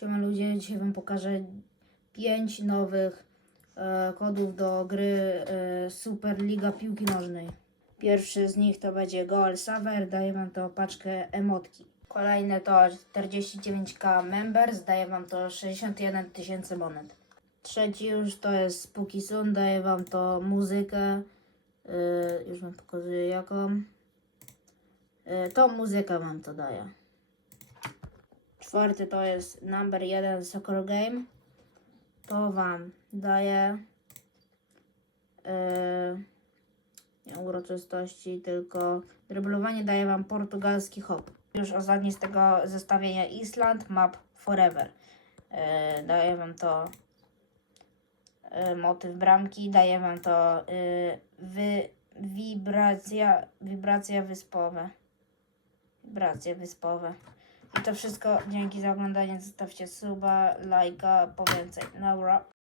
Siema ludzie, dzisiaj wam pokażę 5 nowych e, kodów do gry e, Super Liga Piłki Nożnej. Pierwszy z nich to będzie Goal Saver, daje wam to paczkę emotki. Kolejne to 49k Members, daje wam to 61 tysięcy monet. Trzeci już to jest Spooky Sun, daje wam to muzykę, e, już wam pokazuję jaką. E, tą muzykę wam to daje. Czwarty to jest number jeden Soccer Game. To Wam daje yy, nie uroczystości, tylko dryblowanie daje Wam portugalski hop. Już ostatni z tego zestawienia Island Map Forever. Yy, daje Wam to yy, motyw bramki, daje Wam to yy, wy, wibracja, wibracja wyspowe. Wibracje wyspowe. I to wszystko dzięki za oglądanie. Zostawcie suba, lajka, po więcej. Dobra.